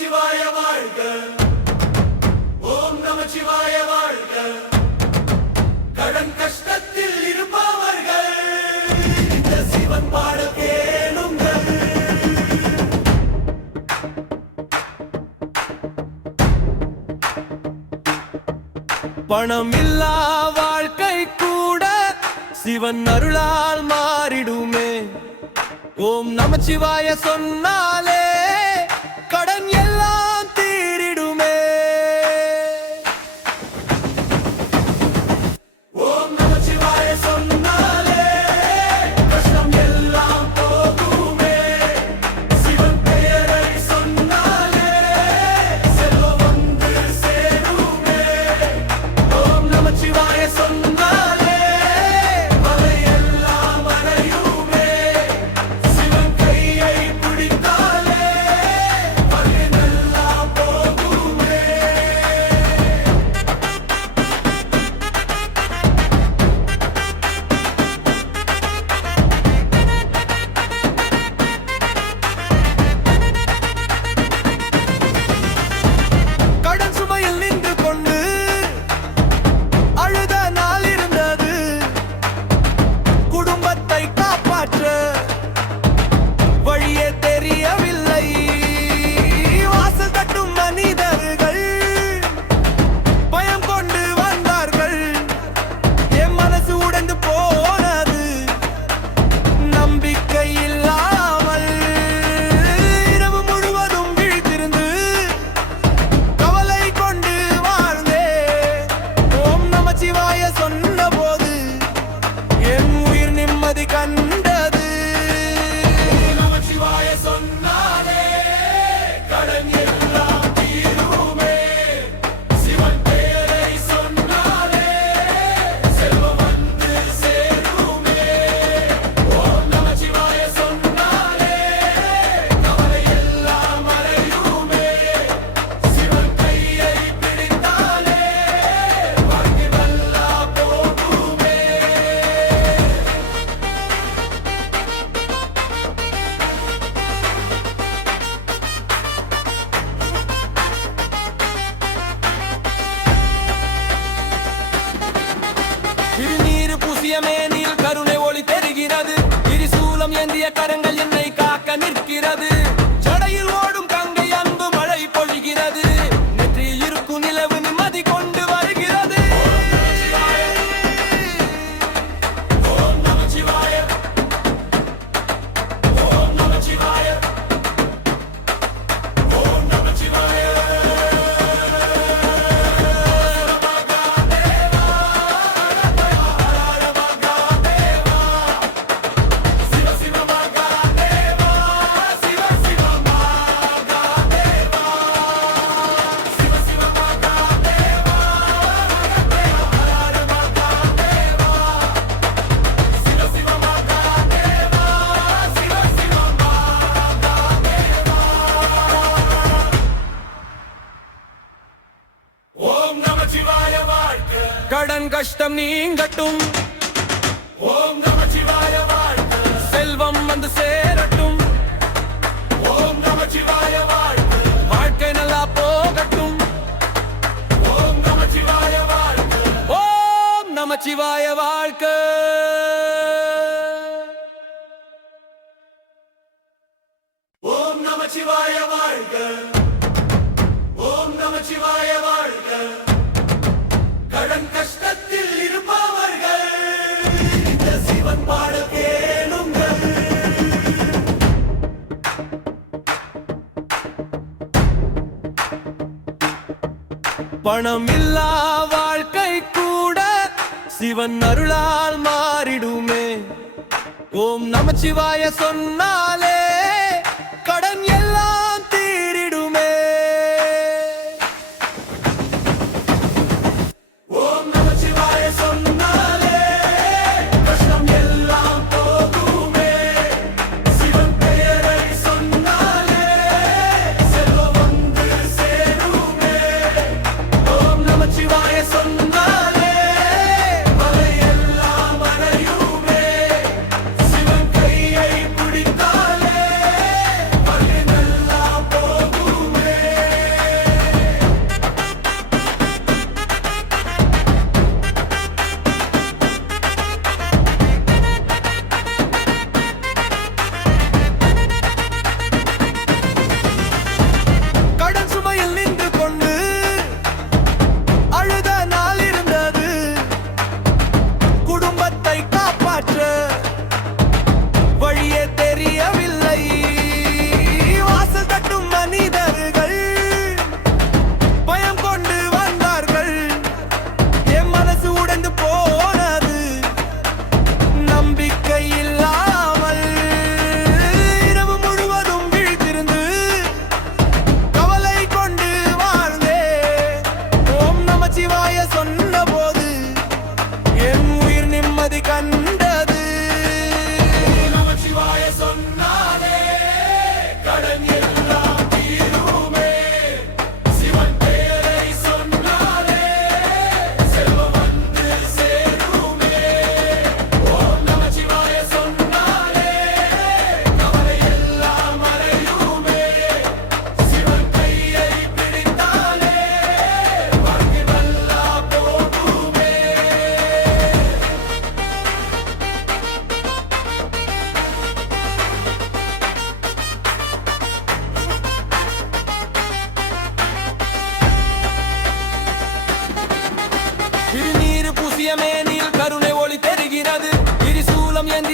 நமச்சிவாய வாழ்க. ஓம் நமச்சிவாய வாழ்க. கடன் கஷ்டத்தில் இருப்பவர்கள் இந்த சிவன் பாட கேளுங்கள். பணம் இல்லா வாழ்க்கை கூட சிவன் அருளால் மாறிடுமே. ஓம் நமச்சிவாய சொன்னாலே கடன் எல்லாம் தீரிடுமே. ஓம் நமச்சிவாய சொன்னாலே கஷ்டம் எல்லாம் போகுமே. சிவன் பெயரை சொன்னாலே செல்வம் வந்து சேருமே. ஓம் நமச்சிவாய சொன்னாலே மலை எல்லாம் மறையுமே. சிவன் கையை பிடித்தாலே பலனெல்லாம் போகுமே. கடன் சுமையில் நின்று கொண்டு அழுத நாள் இருந்தது. குடும்பத்தை காப்பாற்ற வழியே தெரியவில்லை. வாசல் தட்டும் மனிதர்கள் பயம் கொண்டு வந்தார்கள். என் மனசு உடைந்து போனது. நம்பிக்கை இல்லாமல் இரவு முழுவதும் விழித்திருந்து கவலை கொண்டு வாழ்ந்தே. ஓம் நமச்சிவாய சொன்னபோது என் உயிர் நிம்மதி கண்டது. நமச்சிவாய சொன்னாலே கடன் எல்லாம் தீருமே. சிவன் பெயரை சொன்னாலே செல்வம் வந்து சேருமே. ஓம் நமச்சிவாய சொன்னாலே கவலை எல்லாம் மறையுமே. சிவன் கையை பிடித்தாலே வாழ்க்கை நல்லா போகுமே. திருநீறு பூசிய மேனில் கருணை ஒளி தெரிகிறது. திரிசூலம் ஏந்திய கரங்கள் என்னை காக்க நிற்கிறது. ஜடையில் ஓடும் கங்கை அன்பு மழை பொழிகிறது. நெற்றியில் இருக்கும் நிலவு நிம்மதி கொண்டு வருகிறது. ஓம் நமச்சிவாய. ஓம் நமச்சிவாய. ஓம் நமச்சிவாய. சிவ சிவ மகாதேவா. சிவ சிவ மகாதேவா. சிவ சிவ மகாதேவா. ஹர மகாதேவா. சிவ சிவ மகாதேவா. சிவ சிவ மகாதேவா. ஓம் நமச்சிவாய வாழ்க. கடன் கஷ்டம் நீங்கட்டும். ஓம் நமச்சிவாய வாழ்க. செல்வம் வந்து சேரட்டும். ஓம் நமச்சிவாய வாழ்க. வாழ்க்கை நல்லா போகட்டும். ஓம் நமச்சிவாய வாழ்க. ஓம் நமச்சிவாய வாழ்க. ஓம் நமச்சிவாய வாழ்க. ஓம் நமச்சிவாய வாழ்க. கடன் கஷ்டத்தில் இருப்பவர்கள் இந்த சிவன் பாட கேளுங்கள். பணம் இல்லா வாழ்க்கை கூட சிவன் அருளால் மாறிடுமே. ஓம் நமச்சிவாய சொன்னாலே கடன் எல்லாம் தீரிடுமே. ஓம் நமச்சிவாய சொன்னாலே கஷ்டம் எல்லாம் போகுமே. சிவன் பெயரை சொன்னாலே செல்வம் வந்து சேருமே. ஓம் நமச்சிவாய சொன்னாலே மலை எல்லாம் மறையுமே. சிவன் கையை பிடித்தாலே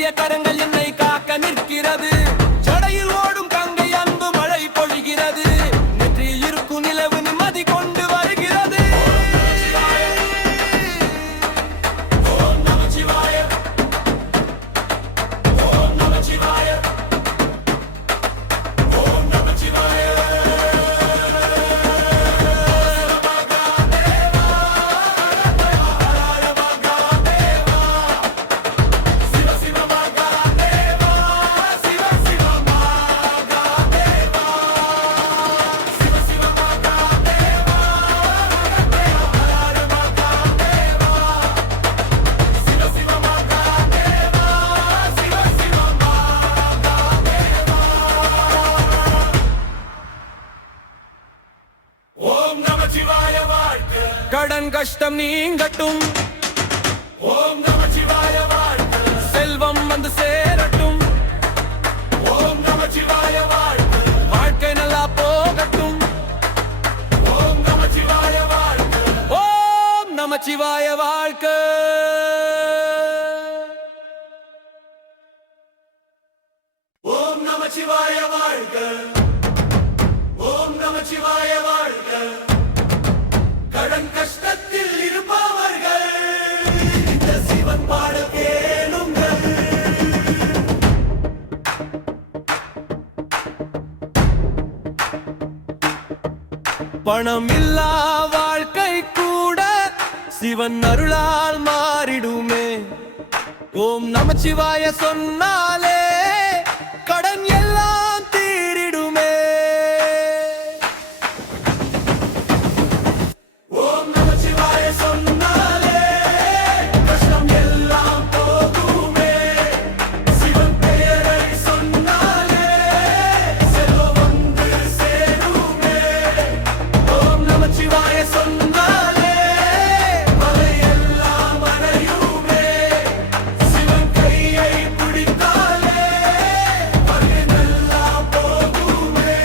ஏந்திய கரங்கள் என்னை காக்க நிற்கிறது. ஜடையில் ஓடும் கங்கை அன்பு மழை பொழிகிறது. நெற்றியில் இருக்கும் நிலவு நிம்மதி கொண்டு வருகிறது. ஓம் நமச்சிவாய, ஓம் நமச்சிவாய, ஓம் நமச்சிவாய. கடன் கஷ்டம் நீங்கட்டும். ஓம் நமச்சிவாய வாழ்க. செல்வம் வந்து சேரட்டும். ஓம் நமச்சிவாய வாழ்க. வாழ்க்கை நல்லா போகட்டும். ஓம் நமச்சிவாய வாழ்க. ஓம் நமச்சிவாய வாழ்க. ஓம் நமச்சிவாய வாழ்க. ஓம் நமச்சிவாய வாழ்க. கடன் கஷ்டத்தில் இருப்பவர்கள் இந்த சிவன் பாட கேளுங்கள். பணம் இல்லா வாழ்க்கை கூட சிவன் அருளால் மாறிடுமே. ஓம் நமச்சிவாய சொன்னாலே கடன் எல்லாம் தீரிடுமே. ஓம் நமச்சிவாய சொன்னாலே கஷ்டம் எல்லாம் போகுமே. சிவன் பெயரை சொன்னாலே செல்வம் வந்து சேருமே. ஓம் நமச்சிவாய சொன்னாலே மலை எல்லாம் மறையுமே. சிவன் கையை பிடித்தாலே மலை நல்லா போகுமே.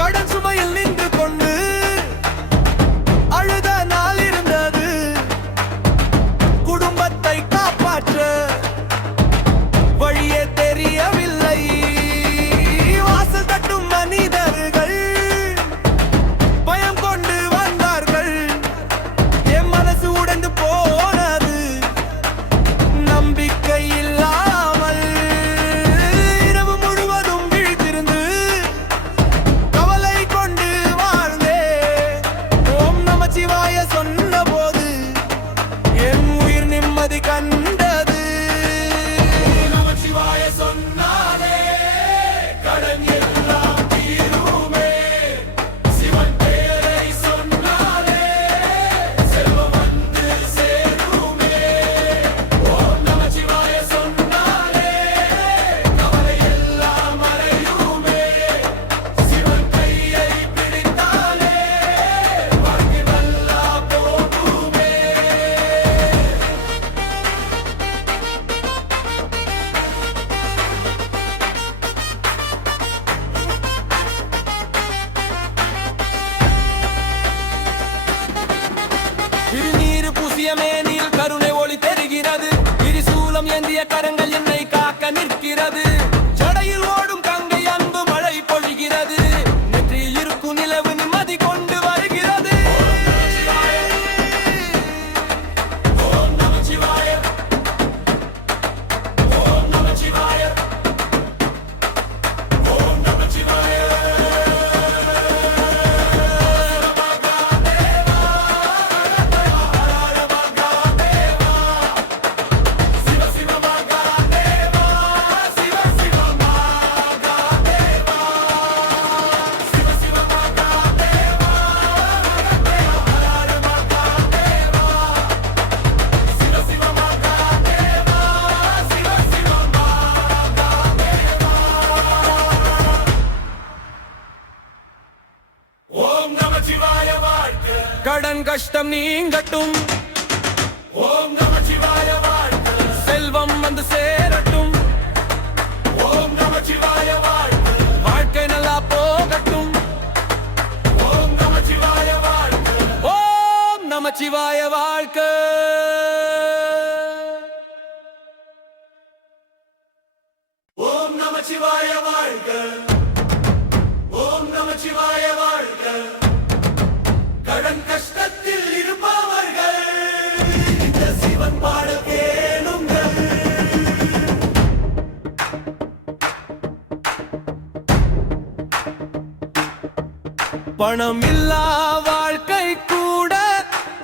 கடன் சுமையில் நின்று கொண்டு அழுத நாள் இருந்தது. குடும்பத்தை காப்பாற்ற வழியே தெரியவில்லை. வாசல் தட்டும் மனிதர்கள் பயம் கொண்டு வந்தார்கள். என் மனசு உடைந்து போனது. நம்பிக்கை இல்லாமல் இரவு முழுவதும் விழித்திருந்து கவலை கொண்டு வாழ்ந்தே. ஓம் நமச்சிவாய சொன்ன போது என் உயிர் நிம்மதி கண்டது. நமச்சிவாய சொன்னாலே கடன் எல்லாம் தீருமே. சிவன் பெயரை சொன்னாலே செல்வம் வந்து சேருமே. ஓம் நமச்சிவாய சொன்னாலே கவலை எல்லாம் மறையுமே. சிவன் கையை பிடித்தாலே வாழ்க்கை நல்லா போகுமே. திருநீறு பூசிய மேனில் கருணை ஒளி தெரிகிறது. திரிசூலம் ஏந்திய கரங்கள் என்னை காக்க நிற்கிறது. ஜடையில் ஓடும் கங்கை அன்பு மழை பொழிகிறது. நெற்றியில் இருக்கும் நிலவு நிம்மதி கொண்டு வருகிறது. ஓம் நமச்சிவாய, ஓம் நமச்சிவாய, ஓம் நமச்சிவாய. கடன் கஷ்டம் நீங்கட்டும். ஓம் நமச்சிவாய வாழ்க. செல்வம் வந்து சேரட்டும். நமச்சிவாய வாழ்க. வாழ்க்கை நல்லா போகட்டும். ஓம் நமச்சிவாய வாழ்க. ஓம் நமச்சிவாய வாழ்க. ஓம் நமச்சிவாய வாழ்க. ஓம் நமச்சிவாய வாழ்க. கடன் கஷ்டத்தில் இருப்பவர்கள் இந்த சிவன் பாட கேளுங்கள். பணம் இல்லா வாழ்க்கை கூட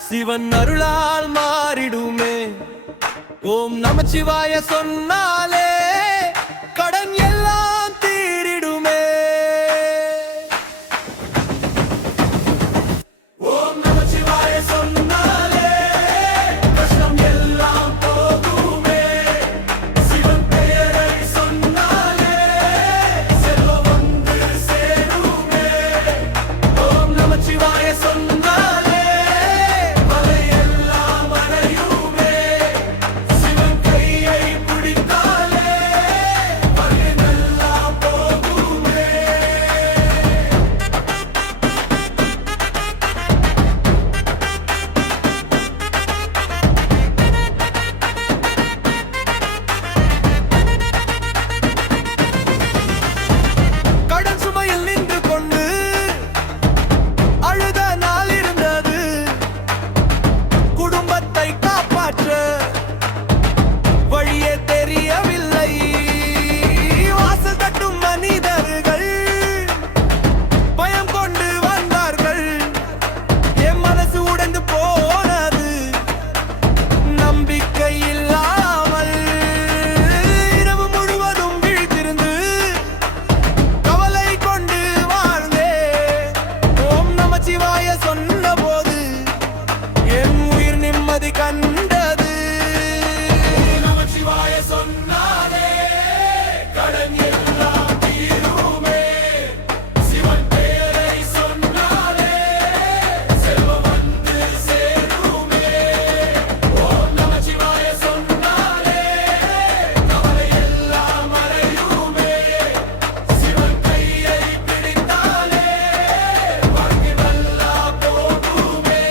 சிவன் அருளால் மாறிடுமே. ஓம் நமச்சிவாய சொன்னாலே கடன் எல்லாம் தீரிடுமே. ஓம் நமச்சிவாய சொன்னாலே கஷ்டம் எல்லாம் போகுமே. சிவன் பெயரை சொன்னாலே செல்வம் வந்து சேருமே. ஓம் நமச்சிவாய சொன்னாலே மலை எல்லாம் அடையுமே. சிவன் கையை பிடித்தாலே பகையெல்லாம் போகுமே. கடன் சுமையில் நின்று கொண்டு அழுத நாள் இருந்தது. குடும்பத்தை காப்பாற்ற வழியே தெரியவில்லை. வாசல் தட்டும் மனிதர்கள் பயம் கொண்டு வந்தார்கள். என் மனசு உடைந்து போனது. நம்பிக்கை இல்லாமல் இரவு முழுவதும் விழித்திருந்து கவலை கொண்டு வாழ்ந்தே. ஓம் நமச்சிவாய சொன்ன போது என் உயிர் நிம்மதி கண்டது. ஓம் நமச்சிவாய சொன்னாலே கடன் எல்லாம் தீருமே. சிவன் பெயரை சொன்னாலே செல்வம் வந்து சேருமே. ஓம் நமச்சிவாய சொன்னாலே கவலை எல்லாம் மறையுமே. சிவன் கையை பிடித்தாலே வாழ்க்கை நல்லா போகுமே.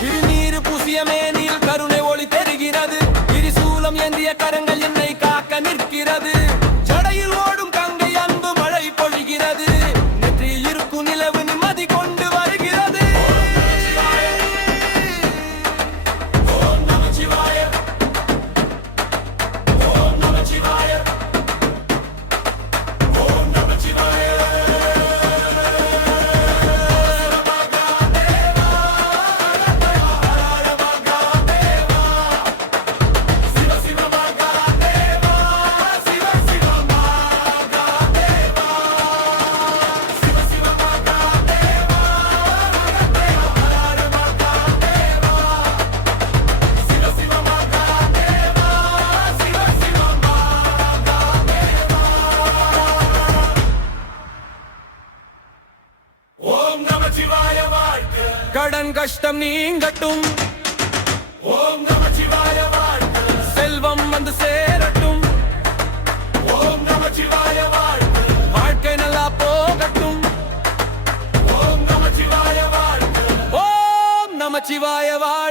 திருநீறு பூசிய மேனில் கருணை ஒளி தெரிகிறது. திரிசூலம் ஏந்திய கரங்கள் என்னை காக்க நிற்கிறது. ஜடையில் ஓடும் கங்கை அன்பு மழை பொழிகிறது. நெற்றியில் இருக்கும் நிலவு நிம்மதி கொண்டு வருகிறது. ஓம் நமச்சிவாய. ஓம் நமச்சிவாய. ஓம் நமச்சிவாய. சிவ சிவ மகாதேவா. சிவ சிவ மகாதேவா. சிவ சிவ மகாதேவா. ஹர மகாதேவா. சிவ சிவ மகாதேவா. சிவ சிவ மகாதேவா. ஓம் நமச்சிவாய வாழ்க. கடன் கஷ்டம் நீங்கட்டும். ஓம் நமச்சிவாய வாழ்க. செல்வம் வந்து சேரட்டும். ஓம் நமச்சிவாய வாழ்க. வாழ்க்கை நல்லா போகட்டும். ஓம் நமச்சிவாய வாழ்க. ஓம் நமச்சிவாய வாழ்க.